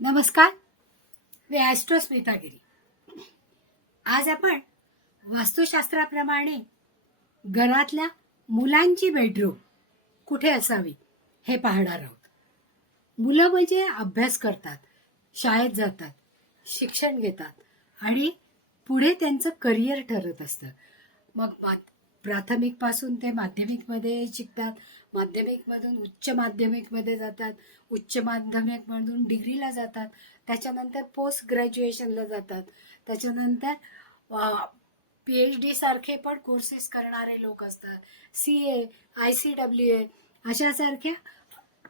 नमस्कार. मी ॲस्ट्रो स्मितागिरी आज आपण वास्तुशास्त्राप्रमाणे घरातल्या मुलांची बेडरूम कुठे असावी हे पाहणार आहोत. मुलं म्हणजे अभ्यास करतात शाळेत जातात शिक्षण घेतात आणि पुढे त्यांचं करिअर ठरत असतं. मग प्राथमिकपासून ते माध्यमिकमध्ये शिकतात. माध्यमिकमधून उच्च माध्यमिकमध्ये जातात. उच्च माध्यमिकमधून डिग्रीला जातात. त्याच्यानंतर पोस्ट ग्रॅज्युएशनला जातात. त्याच्यानंतर पी एच डी सारखे पण कोर्सेस करणारे लोक असतात. C A I C W A अशासारख्या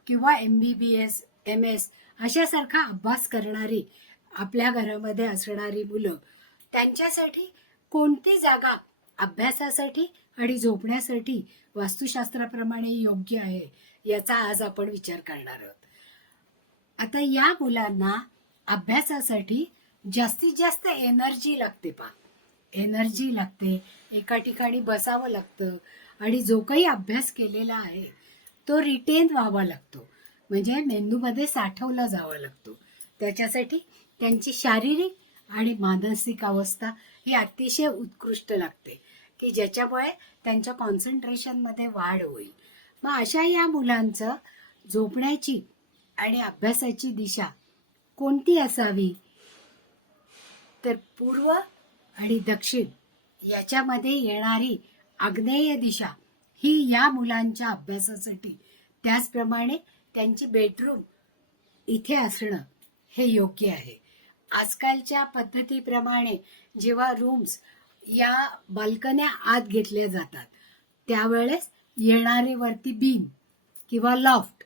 किंवा M B B S M S अशासारखा अभ्यास करणारी आपल्या घरामध्ये असणारी मुलं. त्यांच्यासाठी कोणती जागा अभ्यासासाठी आणि झोपण्यासाठी वास्तुशास्त्राप्रमाणे योग्य आहे याचा आज आपण विचार करणार आहोत. आता या मुलांना अभ्यासासाठी जास्तीत जास्त एनर्जी लागते पा एनर्जी लागते एका ठिकाणी बसावं लागतं आणि जो काही अभ्यास केलेला आहे तो रिटेन व्हावा लागतो. म्हणजे मेंदूमध्ये साठवला जावा लागतो. त्याच्यासाठी त्यांची शारीरिक आणि मानसिक अवस्था ही अतिशय उत्कृष्ट लागते. की ज्याच्यामुळे त्यांच्या कॉन्सन्ट्रेशनमध्ये वाढ होईल. मग अशा या मुलांचं झोपण्याची आणि अभ्यासाची दिशा कोणती असावी? तर पूर्व आणि दक्षिण याच्यामध्ये येणारी आग्नेय दिशा ही या मुलांच्या अभ्यासासाठी. त्याचप्रमाणे त्यांची बेडरूम इथे असणं हे योग्य आहे. आजकालच्या पद्धतीप्रमाणे जेव्हा रूम्स या बाल्कन्या आत घेतल्या जातात. त्यावेळेस येणारे वरती बीम किंवा लॉफ्ट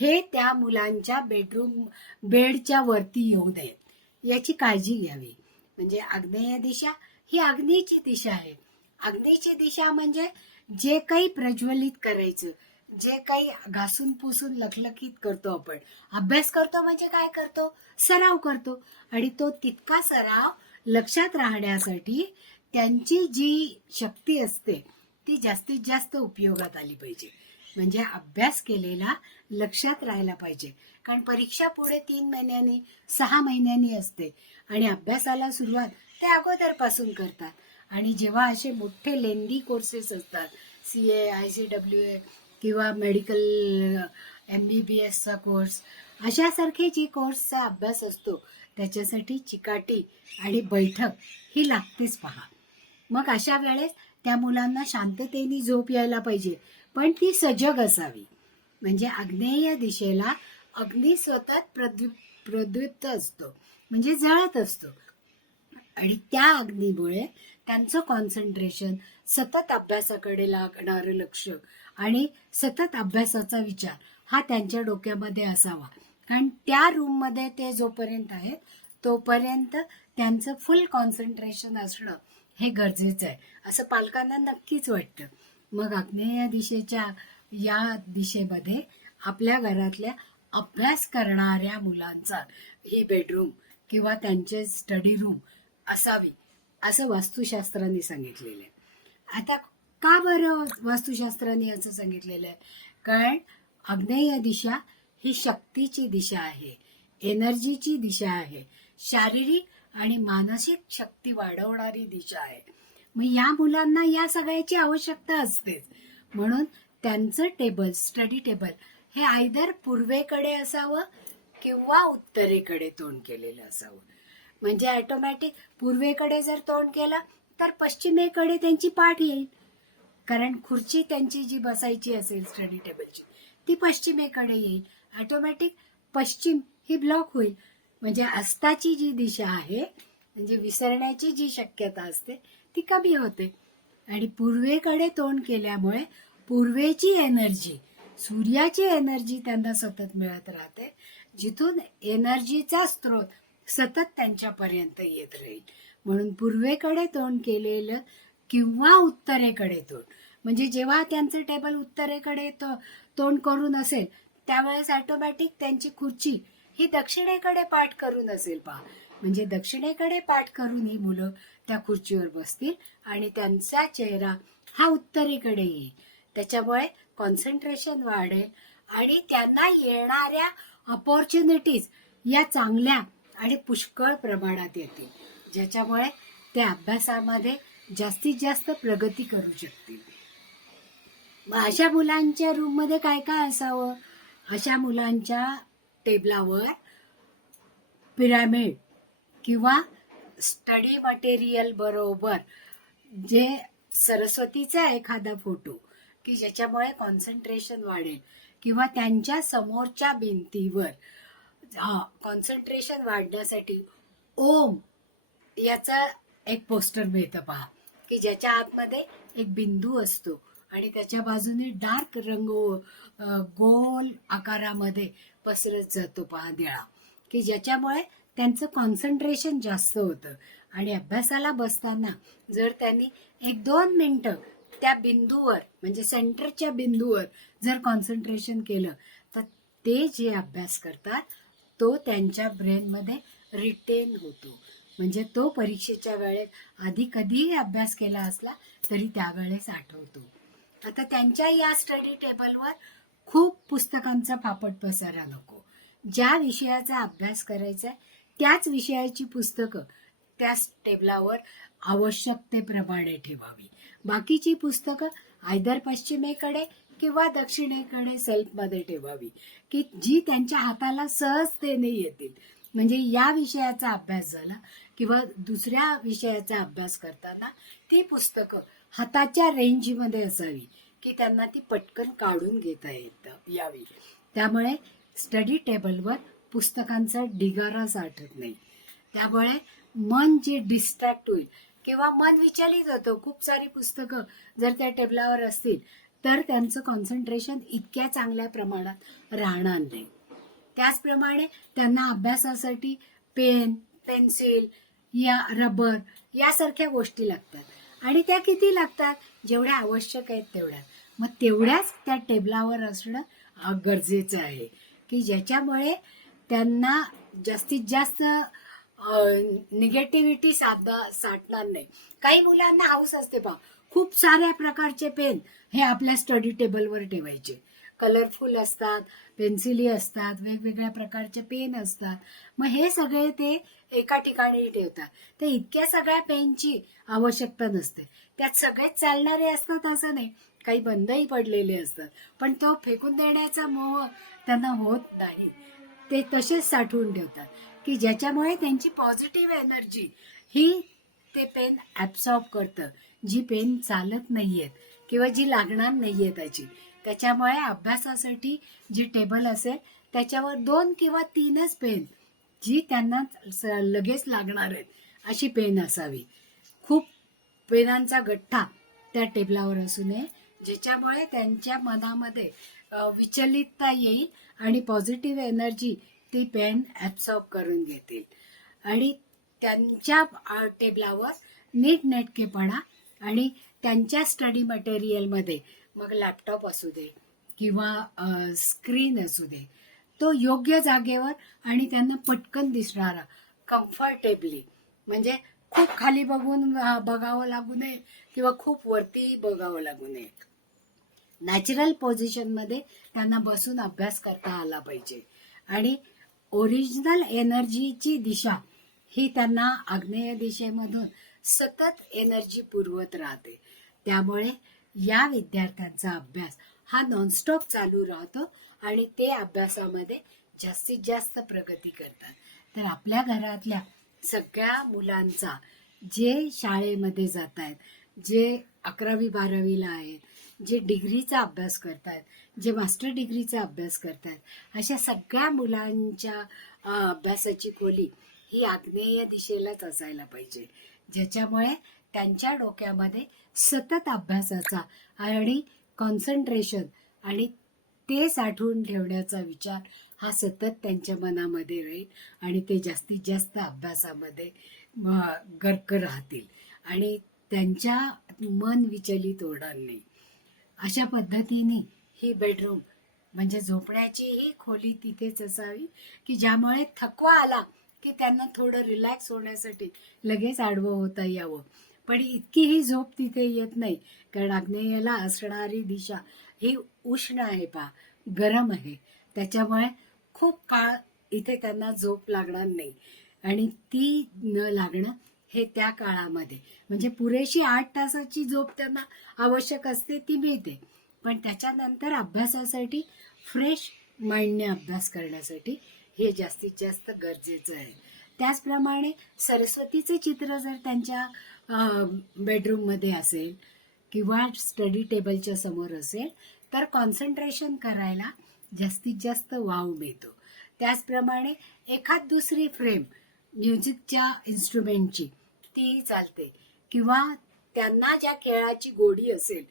हे त्या मुलांच्या बेडरूम बेडच्या वरती येऊ नयेत याची काळजी घ्यावी. म्हणजे आग्नेय दिशा ही अग्नीची दिशा आहे. अग्नीची दिशा म्हणजे जे काही प्रज्वलित करायचं जे काही घासून पुसून लखलखीत करतो आपण. अभ्यास करतो म्हणजे काय करतो? सराव करतो. आणि तो तितका सराव लक्षात राहण्यासाठी त्यांची जी शक्ती असते ती जास्तीत जास्त उपयोगात आली पाहिजे. म्हणजे अभ्यास केलेला लक्षात राहायला पाहिजे. कारण परीक्षा पुढे तीन महिन्यांनी सहा महिन्यांनी असते. आणि अभ्यासाला सुरुवात ते अगोदरपासून करतात. आणि जेव्हा असे मोठे लेंदी कोर्सेस असतात C A I C W A किंवा मेडिकल एम बी बी एसचा कोर्स अशासारखे जी कोर्सचा अभ्यास असतो त्याच्यासाठी चिकाटी आणि बैठक ही लागतेच पहा. मग अशा वेळेस त्या मुलांना शांततेने झोप यायला पाहिजे. पण ती सजग असावी. म्हणजे आग्नेय दिशेला अग्नी स्वतः प्रद्यु प्रद्युप्त असतो. म्हणजे जळत असतो. आणि त्या अग्नीमुळे त्यांचं कॉन्सन्ट्रेशन सतत अभ्यासाकडे लागणारं लक्ष आणि सतत अभ्यासाचा विचार हा त्यांच्या डोक्यामध्ये असावा. कारण त्या रूममध्ये ते जोपर्यंत आहेत तोपर्यंत त्यांचं फुल कॉन्सन्ट्रेशन असणं हे गरजेचं आहे. असं पालकांना नक्कीच वाटतं. मग आग्नेय दिशेच्या या दिशेमध्ये आपल्या घरातल्या अभ्यास करणाऱ्या मुलांचा ही बेडरूम किंवा त्यांचे स्टडी रूम असावी असं वास्तुशास्त्राने सांगितलेलं आहे. आता का बरं वास्तुशास्त्राने असं सांगितलेलं आहे? कारण आग्नेय दिशा ही शक्तीची दिशा आहे एनर्जीची दिशा आहे शारीरिक आणि मानसिक शक्ती वाढवणारी दिशा आहे. मग या मुलांना या सगळ्याची आवश्यकता असतेच. म्हणून त्यांचं टेबल स्टडी टेबल हे आयदर पूर्वेकडे असावं किंवा उत्तरेकडे तोंड केलेलं असावं. म्हणजे ऑटोमॅटिक पूर्वेकडे जर तोंड केलं तर पश्चिमेकडे त्यांची पाठ येईल. कारण खुर्ची त्यांची जी बसायची असेल स्टडी टेबलची ती पश्चिमेकडे येईल. ऑटोमॅटिक पश्चिम ही ब्लॉक होईल. म्हणजे अस्ताची जी दिशा आहे म्हणजे विसरण्याची जी शक्यता असते ती कमी होते. आणि पूर्वेकडे तोंड केल्यामुळे पूर्वेची एनर्जी सूर्याची एनर्जी त्यांना सतत मिळत राहते. जिथून एनर्जीचा स्रोत सतत त्यांच्यापर्यंत येत राहील. म्हणून पूर्वेकडे तोंड केलेलं किंवा उत्तरेकडे तोंड. म्हणजे जेव्हा त्यांचं टेबल उत्तरेकडे तो तोंड करून असेल त्यावेळेस ऑटोमॅटिक त्यांची खुर्ची ही दक्षिणेकडे पाठ करून असेल पहा. म्हणजे दक्षिणेकडे पाठ करून ही मुलं त्या खुर्चीवर बसतील आणि त्यांचा चेहरा हा उत्तरेकडे येईल. त्याच्यामुळे कॉन्सन्ट्रेशन वाढेल आणि त्यांना येणाऱ्या अपॉर्च्युनिटीज या चांगल्या आणि पुष्कळ प्रमाणात येतील. ज्याच्यामुळे ते अभ्यासामध्ये जास्तीत जास्त प्रगती करू शकतील. मग अशा मुलांच्या रूममध्ये काय काय असावं? अशा मुलांच्या टेबलावर पिरॅमिड किंवा स्टडी मटेरियल बरोबर जे सरस्वतीचा एखादा फोटो की ज्याच्यामुळे कॉन्सन्ट्रेशन वाढेल किंवा त्यांच्या समोरच्या भिंतीवर कॉन्सन्ट्रेशन वाढण्यासाठी ओम याचा एक पोस्टर मिळतं पहा की ज्याच्या आतमध्ये एक बिंदू असतो. आणि त्याच्या बाजूने डार्क रंग गोल आकारामध्ये पसरत जातो पहा की ज्याच्यामुळे त्यांचं कॉन्सन्ट्रेशन जास्त होतं. आणि अभ्यासाला बसताना जर त्यांनी एक दोन मिनटं त्या बिंदूवर म्हणजे सेंटरच्या बिंदूवर जर कॉन्सन्ट्रेशन केलं तर ते जे अभ्यास करतात तो त्यांच्या ब्रेनमध्ये रिटेन होतो. म्हणजे तो परीक्षेच्या वेळेत आधी कधीही अभ्यास केला असला तरी त्यावेळेस आठवतो. आता त्यांच्या या स्टडी टेबलवर खूप पुस्तकांचा फापट पसारा नको. ज्या विषयाचा अभ्यास करायचा आहे त्याच विषयाची पुस्तकं त्याच टेबलावर आवश्यकतेप्रमाणे ठेवावी. बाकीची पुस्तकं आयदर पश्चिमेकडे किंवा दक्षिणेकडे सेल्फमध्ये ठेवावी की जी त्यांच्या हाताला सहजतेने येतील. म्हणजे या विषयाचा अभ्यास झाला किंवा दुसऱ्या विषयाचा अभ्यास करताना ती पुस्तकं हाताच्या रेंजमध्ये असावी की त्यांना ती पटकन काढून घेता येत यावी. त्यामुळे स्टडी टेबलवर पुस्तकांचा ढिगारा साठत नाही. त्यामुळे मन जे डिस्ट्रॅक्ट होईल किंवा मन विचलित होतं खूप सारी पुस्तकं जर त्या टेबलावर असतील तर त्यांचं कॉन्सन्ट्रेशन इतक्या चांगल्या प्रमाणात राहणार नाही. त्याचप्रमाणे त्यांना अभ्यासासाठी पेन पेन्सिल या रबर यासारख्या गोष्टी लागतात. आणि त्या किती लागतात? जेवढ्या आवश्यक आहेत तेवढ्या. मग तेवढ्याच त्या टेबलावर असणं गरजेचं आहे. की ज्याच्यामुळे त्यांना जास्तीत जास्त निगेटिव्हिटी साधा साठणार नाही. काही मुलांना हाऊस असते पहा. खूप साऱ्या प्रकारचे पेन हे आपल्या स्टडी टेबलवर ठेवायचे. कलरफुल असतात पेन्सिली असतात वेगवेगळ्या प्रकारचे पेन असतात. मग हे सगळे ते एका ठिकाणी ठेवतात. तर इतक्या सगळ्या पेनची आवश्यकता नसते. त्यात सगळेच चालणारे असतात असं नाही. काही बंदही पडलेले असतात. पण तो फेकून देण्याचा मोह त्यांना होत नाही. ते तसेच साठवून ठेवतात. की ज्याच्यामुळे त्यांची पॉझिटिव्ह एनर्जी ही ते पेन ॲब्सॉर्ब करतं. जी पेन चालत नाहीयेत किंवा जी लागणार नाहीये त्याची. त्याच्यामुळे अभ्यासासाठी जी टेबल असेल त्याच्यावर दोन किंवा तीनच पेन जी त्यांना स- लगेच लागणार आहेत अशी पेन असावी. खूप पेनांचा गठ्ठा त्या टेबलावर असू नये ज्याच्यामुळे त्यांच्या मनामध्ये विचलितता येईल आणि पॉझिटिव्ह एनर्जी ती पेन ॲब्सॉर्ब करून घेतील. आणि त्यांच्या टेबलावर नीटनेटकेपणा आणि त्यांच्या स्टडी मटेरियलमध्ये मग लॅपटॉप असू दे किंवा स्क्रीन असू दे तो योग्य जागेवर आणि त्यांना पटकन दिसणारा कम्फर्टेबली म्हणजे खूप खाली बघून बघावं लागू नये किंवा खूप वरती बघावं लागू नये. नॅचरल पोझिशनमध्ये त्यांना बसून अभ्यास करता आला पाहिजे. आणि ओरिजिनल एनर्जीची दिशा ही त्यांना आग्नेय दिशेमधून सतत एनर्जी पुरवत राहते. त्यामुळे या विद्यार्थ्यांचा अभ्यास हा नॉनस्टॉप चालू राहतो आणि ते अभ्यासामध्ये जास्तीत जास्त प्रगती करतात. तर आपल्या घरातल्या सगळ्या मुलांचा जे शाळेमध्ये जात आहेत जे अकरावी बारावीला आहेत जे डिग्रीचा अभ्यास करतात जे मास्टर डिग्रीचा अभ्यास करतात अशा सगळ्या मुलांच्या अभ्यासाची खोली ही आग्नेय दिशेलाच असायला पाहिजे. ज्याच्यामुळे त्यांच्या डोक्यामध्ये सतत अभ्यासाचा आणि कॉन्सन्ट्रेशन आणि ते साठवून ठेवण्याचा विचार हा सतत त्यांच्या मनामध्ये राहील आणि ते जास्तीत जास्त अभ्यासामध्ये गर्क राहतील. आणि त्यांच्या मन विचलित होणार नाही. अशा पद्धतीने ही बेडरूम म्हणजे झोपण्याची ही खोली तिथेच असावी की ज्यामुळे थकवा आला की त्यांना थोडं रिलॅक्स होण्यासाठी लगेच आडवं होता यावं. पण इतकीही झोप तिथे येत नाही. कारण आग्नेयाला असणारी दिशा ही उष्ण आहे पा गरम आहे. त्याच्यामुळे खूप काळ इथे त्यांना झोप लागणार नाही. आणि ती न लागणं हे त्या काळामध्ये. म्हणजे पुरेशी आठ तासाची झोप त्यांना आवश्यक असते ती मिळते. पण त्याच्यानंतर अभ्यासासाठी फ्रेश माइंडने अभ्यास करण्यासाठी हे जास्तीत जास्त गरजेचं आहे. त्याचप्रमाणे सरस्वतीचे चित्र जर त्यांच्या बेडरूममध्ये असेल किंवा स्टडी टेबलच्या समोर असेल तर कॉन्सन्ट्रेशन करायला जास्तीत जास्त वाव मिळतो. त्याचप्रमाणे एखाद दुसरी फ्रेम म्युझिकच्या इन्स्ट्रुमेंटची ती चालते. किंवा त्यांना ज्या खेळाची गोडी असेल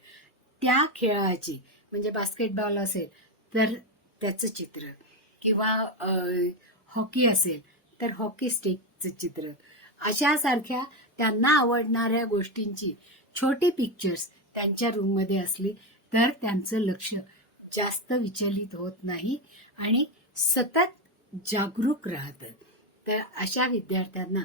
त्या खेळाची म्हणजे बास्केटबॉल असेल तर त्याचं चित्र. किंवा हॉकी असेल तर हॉकी स्टिकचं चित्र. अशासारख्या त्यांना आवडणाऱ्या गोष्टींची छोटी पिक्चर्स त्यांच्या रूममध्ये असली तर त्यांचं लक्ष जास्त विचलित होत नाही आणि सतत जागरूक राहतं. तर अशा विद्यार्थ्यांना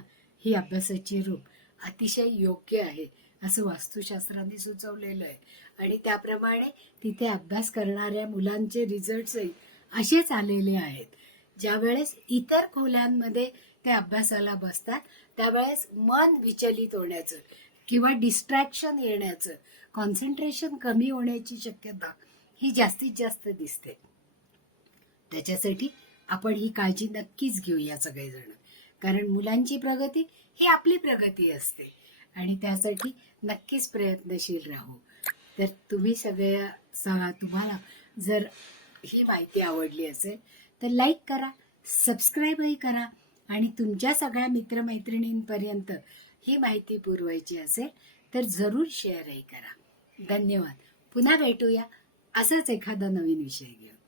ही अभ्यासाची रूप अतिशय योग्य आहे असं वास्तुशास्त्राने सुचवलेलं आहे. आणि त्याप्रमाणे तिथे अभ्यास करणाऱ्या मुलांचे रिझल्ट्सही असेच आलेले आहेत. ज्यावेळेस इतर खोल्यांमध्ये ते अभ्यासाला बसतात त्यावेळेस मन विचलित होण्याचं किंवा डिस्ट्रॅक्शन येण्याचं कॉन्सन्ट्रेशन कमी होण्याची शक्यता ही जास्तीत जास्त दिसते. त्याच्यासाठी आपण ही काळजी नक्कीच घेऊया सगळेजण. कारण मुलांची प्रगती ही आपली प्रगती असते आणि त्यासाठी नक्कीच प्रयत्नशील राहू. तर तुम्ही सगळ्या तुम्हाला जर ही माहिती आवडली असेल तर लाईक करा सबस्क्राईबही करा आणि तुमच्या सगळ्या मित्रमैत्रिणींपर्यंत ही माहिती पुरवायची असेल तर जरूर शेअरही करा. धन्यवाद. पुन्हा भेटूया असाच एखादा नवीन विषय घेऊन.